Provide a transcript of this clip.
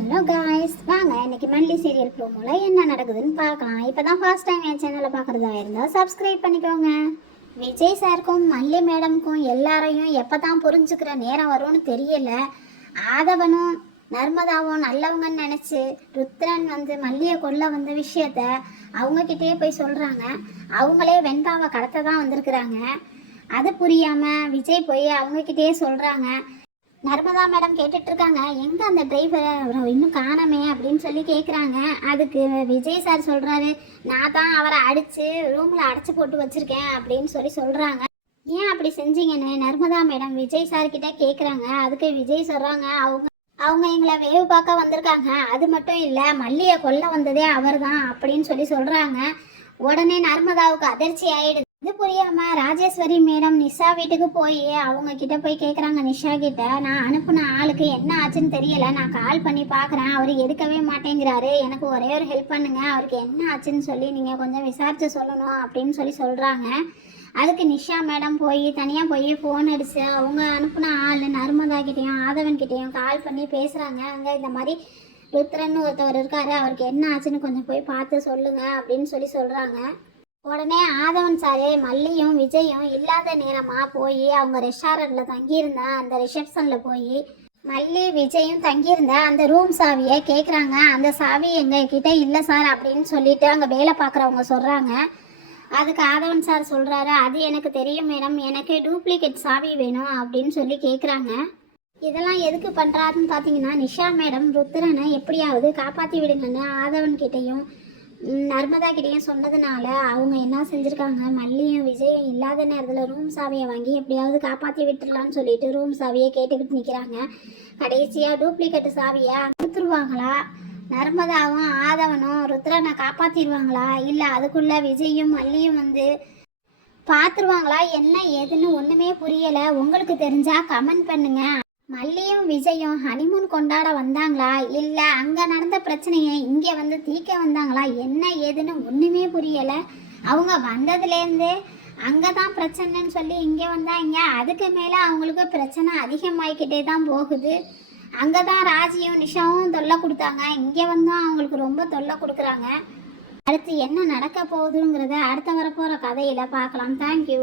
Hello guys, வாங்க இன்னைக்கு மல்லி சீரியல் ப்ரோமோல என்ன நடக்குதுன்னு பார்க்கலாம். இப்போ தான் ஃபர்ஸ்ட் டைம் என் சேனலை பார்க்குறதா இருந்தால் சப்ஸ்கிரைப் பண்ணிக்கோங்க. விஜய் சாருக்கும் மல்லி மேடமுக்கும் எல்லாரையும் எப்போ தான் புரிஞ்சுக்கிற நேரம் வரும்னு தெரியல. ஆதவனும் நர்மதாவும் நல்லவங்கன்னு நினச்சி ருத்ரன் மல்லியை கொல்ல வந்த விஷயத்த அவங்கக்கிட்டே போய் சொல்கிறாங்க. அவங்களே வெண்பாவை கடத்த தான் வந்திருக்கிறாங்க. அது புரியாமல் விஜய் போய் அவங்கக்கிட்டே சொல்கிறாங்க. நர்மதா மேடம் கேட்டுட்டு இருக்காங்க, எங்கே அந்த டிரைவர் இன்னும் காணமே அப்படின்னு சொல்லி கேட்குறாங்க. அதுக்கு விஜய் சார் சொல்கிறாரு, நான் தான் அவரை அடித்து ரூமில் அடைச்சி போட்டு வச்சுருக்கேன் அப்படின்னு சொல்கிறாங்க. ஏன் அப்படி செஞ்சீங்கன்னு நர்மதா மேடம் விஜய் சார்கிட்ட கேட்குறாங்க. அதுக்கு விஜய் சொல்கிறாங்க, அவங்க எங்களை வேவு பார்க்க வந்திருக்காங்க, அது மட்டும் இல்லை மல்லியை கொல்ல வந்ததே அவர் தான் அப்படின்னு சொல்கிறாங்க. உடனே நர்மதாவுக்கு அதிர்ச்சி ஆயிடுது. இது புரியாம ராஜேஸ்வரி மேடம் நிஷா வீட்டுக்கு போய் அவங்க கிட்ட போய் கேட்குறாங்க. நிஷா கிட்ட, நான் அனுப்புன ஆளுக்கு என்ன ஆச்சுன்னு தெரியல, நான் கால் பண்ணி பார்க்குறேன், அவர் எடுக்கவே மாட்டேங்கிறாரு, எனக்கு ஒரே ஒரு ஹெல்ப் பண்ணுங்க, அவருக்கு என்ன ஆச்சுன்னு சொல்லி நீங்கள் கொஞ்சம் விசாரித்து சொல்லணும் அப்படின்னு சொல்கிறாங்க. அதுக்கு நிஷா மேடம் போய் தனியாக போய் ஃபோன் அடித்து அவங்க அனுப்புன ஆள் நர்மதா கிட்டேயும் ஆதவன் கிட்டேயும் கால் பண்ணி பேசுகிறாங்க. அங்கே இந்த மாதிரி ருத்ரன்னு ஒருத்தவர் இருக்காரு, அவருக்கு என்ன ஆச்சுன்னு கொஞ்சம் போய் பார்த்து சொல்லுங்க அப்படின்னு சொல்கிறாங்க. உடனே ஆதவன் சாரு மல்லியும் விஜயும் இல்லாத நேரமாக போய் அவங்க ரெஸ்டாரண்ட்டில் தங்கியிருந்தா அந்த ரிசப்ஷனில் போய் மல்லி விஜயும் தங்கியிருந்த அந்த ரூம் சாவியை கேட்குறாங்க. அந்த சாவி எங்கள் கிட்டே இல்லை சார் அப்படின்னு சொல்லிட்டு அங்கே வேலை பார்க்குறவங்க சொல்கிறாங்க. அதுக்கு ஆதவன் சார் சொல்கிறாரு, அது எனக்கு தெரியும் மேடம், எனக்கு டூப்ளிகேட் சாவி வேணும் அப்படின்னு கேட்குறாங்க. இதெல்லாம் எதுக்கு பண்ணுறாருன்னு பார்த்தீங்கன்னா, நிஷா மேடம் ருத்ரனை எப்படியாவது காப்பாற்றி விடுங்கன்னு ஆதவன் கிட்டேயும் நர்மதா கிட்டேயும் சொன்னதுனால அவங்க என்ன செஞ்சுருக்காங்க, மல்லியும் விஜயும் இல்லாத நேரத்தில் ரூம் சாவியை வாங்கி எப்படியாவது காப்பாற்றி விட்டுடலான்னு சொல்லிட்டு ரூம் சாவியை கேட்டுக்கிட்டு நிற்கிறாங்க. கடைசியாக டூப்ளிகேட் சாவியை கொடுத்துருவாங்களா, நர்மதாவும் ஆதவனும் ருத்ரனை காப்பாற்றிடுவாங்களா, இல்லை அதுக்குள்ளே விஜயும் மல்லியும் பார்த்துருவாங்களா, என்ன ஏதுன்னு ஒன்றுமே புரியலை. உங்களுக்கு தெரிஞ்சால் கமெண்ட் பண்ணுங்கள். மல்லியும் விஜயும் ஹனிமூன் கொண்டாட வந்தாங்களா, இல்லை அங்கே நடந்த பிரச்சனையை இங்கே தீர்க்க வந்தாங்களா, என்ன ஏதுன்னு ஒன்றுமே புரியலை. அவங்க வந்ததுலேருந்தே அங்கே தான் பிரச்சனைன்னு சொல்லி இங்கே வந்தாங்க. அதுக்கு மேலே அவங்களுக்கு பிரச்சனை அதிகமாகிக்கிட்டே தான் போகுது. அங்கே தான் ராஜியும் நிஷாவும் தொல்லை கொடுத்தாங்க, இங்கே அவங்களுக்கு ரொம்ப தொல்லை கொடுக்குறாங்க. அடுத்து என்ன நடக்க போகுதுங்கிறத அடுத்த வரப்போகிற கதையில் பார்க்கலாம். தேங்க்யூ.